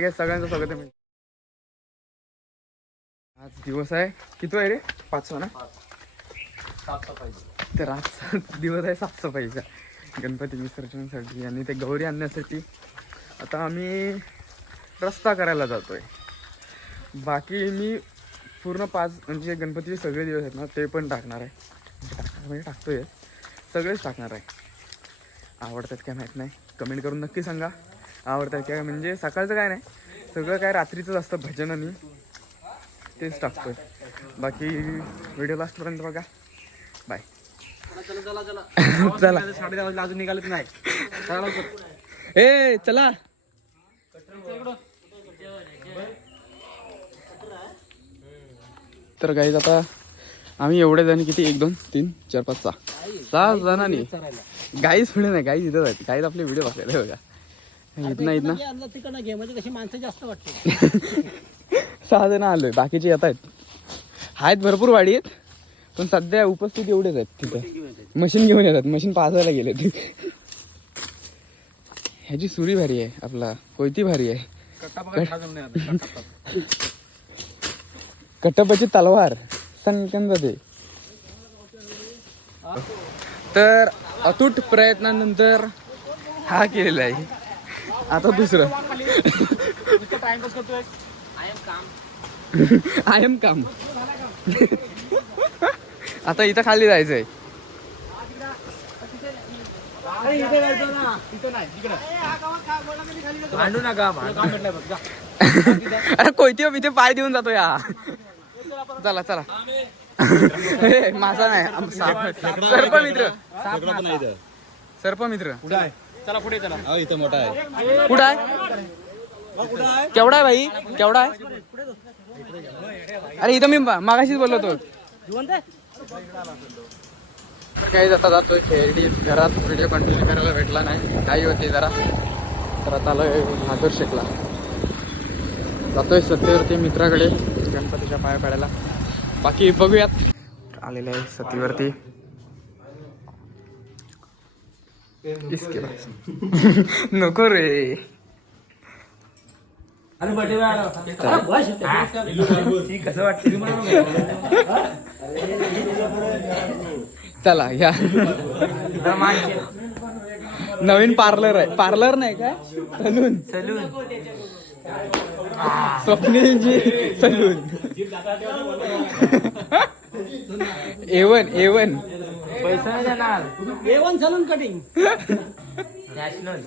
काय सगळ्यांचं स्वागत आहे म्हणजे. आज दिवस आहे. किती आहे रे? पाचवा ना? तर आजचा दिवस आहे साफसफाईचा. गणपती विसर्जनासाठी आणि ते गौरी आणण्यासाठी आता आम्ही रस्ता करायला जातोय. बाकी मी पूर्ण पाच म्हणजे गणपतीचे सगळे दिवस आहेत ना ते पण टाकणार आहे. म्हणजे, म्हणजे टाकतोय सगळेच टाकणार आहे. आवडतात काय माहीत नाही. कमेंट करून नक्की सांगा. आवडतात. काय म्हणजे सकाळचं काय नाही सगळं काय रात्रीचंच असतं भजन आणि तेच टाकतोय. बाकी व्हिडिओ लास्टपर्यंत बघा. बाय. चला. साडे दहा वाजला अजून निघालेत नाही चला लवकर. ए चला. तर गाईज आता आम्ही एवढे जण किती? एक दोन तीन चार पाच सहा. सहा जणांनी. गाईज पुढे नाही गाईज इथं आहेत. गाईज आपले व्हिडिओ बघायला बघा. इथं नाही ना? आणलं तिकडनं घे म्हणजे कशी माणसं जास्त वाटते. सहा जण आलोय बाकीचे येत आहेत. आहेत भरपूर वाडी आहेत पण सध्या उपस्थित एवढेच आहेत तिथं. मशीन घेऊन येतात. मशीन पाहायला गेले ते. ह्याची सुरी भारी आहे आपला कोयती भारी आहे. कटप्पाची तलवार सनकंद ते तर अतूट प्रयत्नानंतर हा केलेला आहे. आता दुसरं. आय एम काम आता इथं खाली जायचंय. भांडू नका काम भेटलंय बघ जा. अरे कोयती इथे पाय देऊन जातो या. चला चला. हे, माझा नाही. सर्प मित्र. सर्प मित्र. चला पुढे चला. इथं मोठा आहे. कुठं आहे? केवढा आहे भाई केवढा आहे? अरे इथं मी मागाशीच बोललो होतो. काही जाता जातोय खेळडी घरात व्हिडिओ कंटिन्यू करायला भेटला नाही. काही होती जरा. तर आता आलोय नागोर शेकला. जातोय सत्यवरती मित्राकडे गणपतीच्या पाया पडायला. बाकी बघूयात. आलेले आहे सतीवरती. इसके बाद. नको रे कसं वाटतं चला या नवीन पार्लर आहे पार्लर नाही काय salon salon Swapnilji salon A one A one पैसा नाही देणार. A one salon cutting national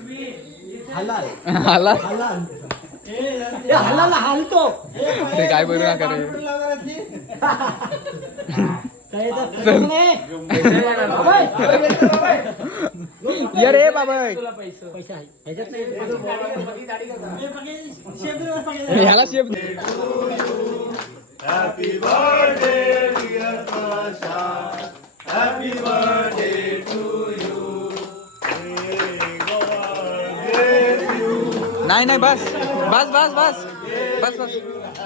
halal. आला ए हलाल हालतो. काय बोलू नका रे. ये रे बाबा पैसा. आहे. ह्याच्यात नाही ह्याला शेप नाही नाही बस. बस बस बस. बस बस.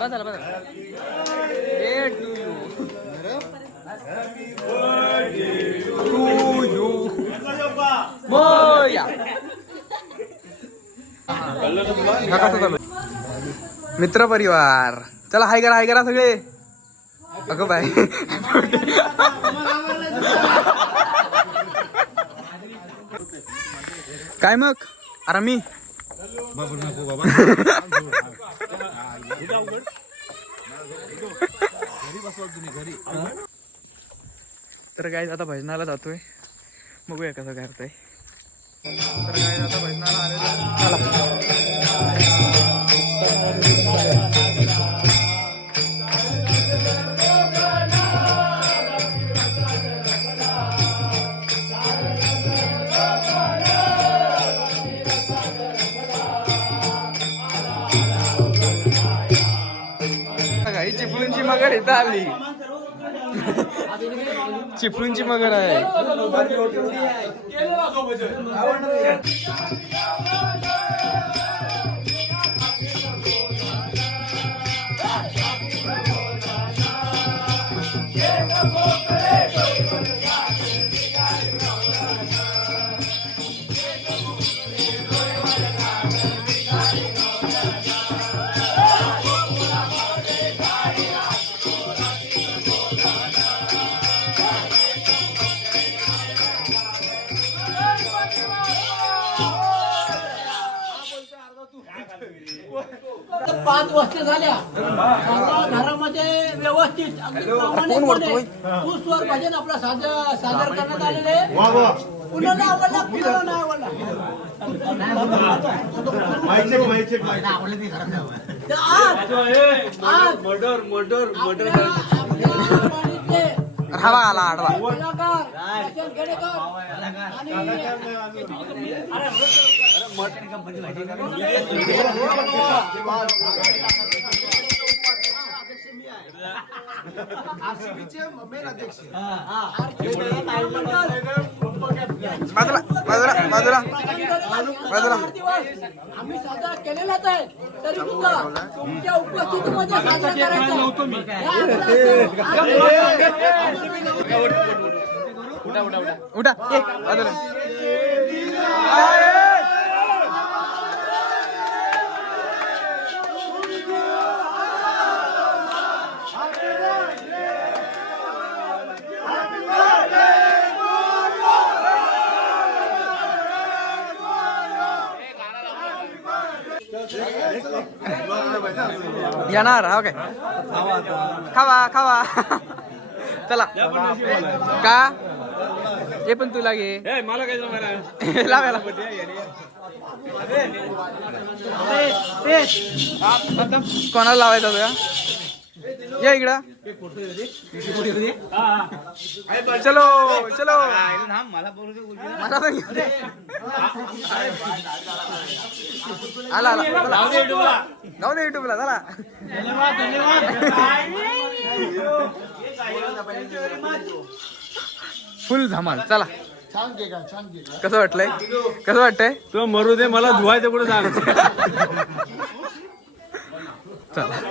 बस झालं बस मित्र परिवार चला हाय करा हाय करा सगळे. अगं बाय काय मग? अरे मी तर काय आता भजनाला जातोय. बघूया कसं करतोय. तर काय आता भजनाला आलेलो चिपळूणची मगर इथं आली. चिपळूणची मगर आहे. Yeah, पाच वर्ष झाल्या. घरामध्ये व्यवस्थित अगदी प्रामाणिकपणे सुस्वर भजन आपला सादर सादर करण्यात आलेले. आहे. कुणाला आवडला कुणाला नाही आवडला? आज आज आपल्या वाणीतले राहा आला आडवा. कलाकार बच्चन खेडेकर आणि बाजूला बाजूला बाजूला बाजूला. आम्ही साजरा केलेलाच आहे तरी सुद्धा तुमच्या उपस्थितीमध्ये साजरा करायचा उठा बाजूला येणार हा काय खावा खावा. चला. का? हे पण तुला घे मला काय लावायला. कोणाला लावायचा तुझ्या? या इकडं. चलो चलो मला पण घेऊ दे. आला आला. जाऊ दे युट्यूबला चला फुल धमाल चला कसं वाटलंय कसं वाटतंय तो मरू दे मला धुवायचं कुठं सांग चला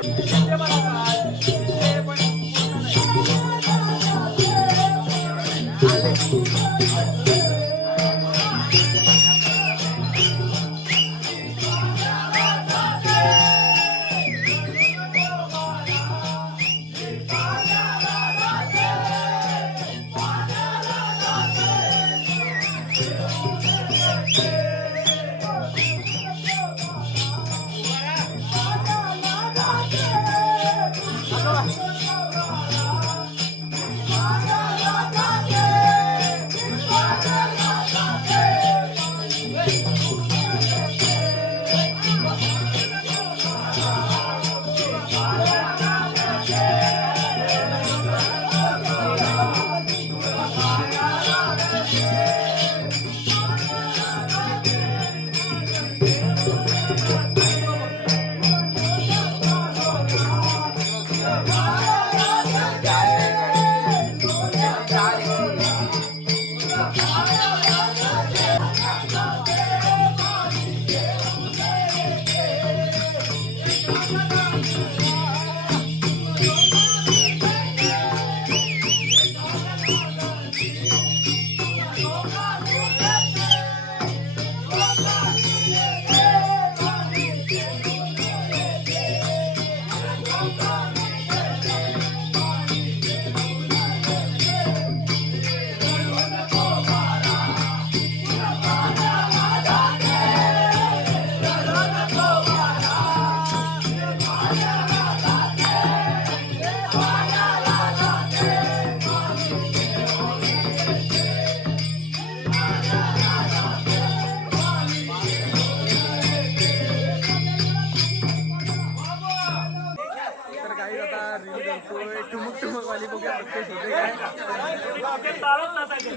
वाली बघूया होते काय.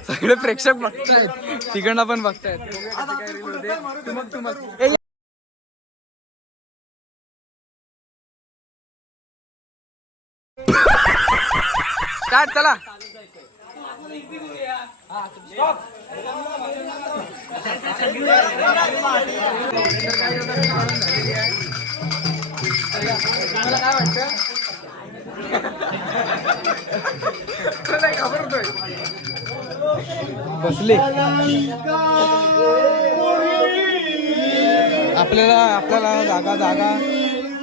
सगळे प्रेक्षक बघतायत. तिकडनं पण बघतायत. बघूया काय होते. ए, स्टार्ट चला. काय वाटतं बसले. आपल्याला आपल्याला जागा जागा.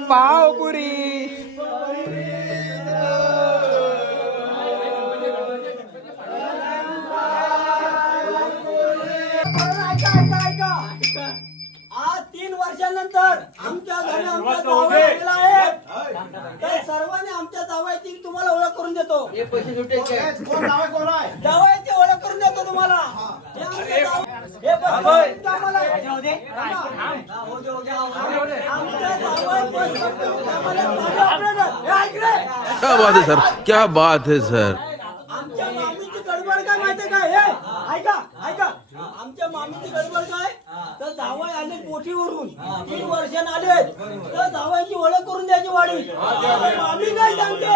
पावपुरी आज तीन वर्ष वर्षानंतर आमच्या घरी आमच्या जावई आलेला आहे तर सर्वांनी आमच्या जावयाची तुम्हाला देतो जावयाची ओळख करून देतो तुम्हाला. हे. आमचे हे आम्हाला आम्हाला. हे ऐक रे. क्या बात है सर. क्या बात है सर. आमच्या मामीची गडबड काय माहितीये काय हे ऐका ऐका. आमच्या मामीची गडबड काय? तर जावई आले बोटीवरून तीन वर्षाने आले तर जावईची ओळख करून द्यायची वाडी. मामी काय सांगते.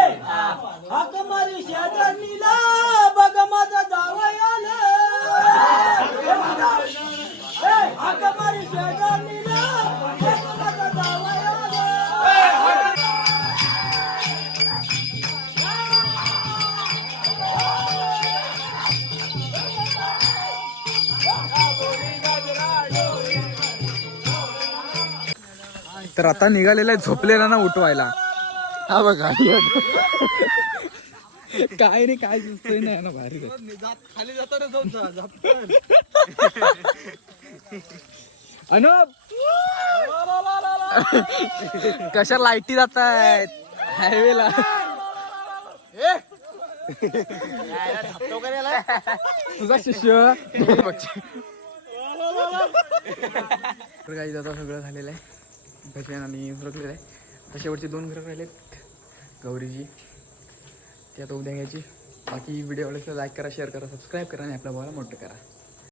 हाक मारी शेजारणीला बघ माझा जावय आलं हे हाक मारी शेजारणीला बघ माझा जावई तर आता निघालेला आहे झोपलेला ना उठवायला. हा बघा काय नाही काय दिसतोय? नाही ना भारी खाली अनुप! कशा लाईटी जात आहेत हायवेला तुझा शिष्य? काही आता सगळं झालेलं आहे. भजन आणि उरकलेलं आहे. आता शेवटचे दोन घरं राहिलेत. गौरीजी. ती आता उद्या घ्यायची. बाकी व्हिडिओ आवडला लाईक करा शेअर करा सबस्क्राईब करा आणि आपल्या भावाला मोठं करा.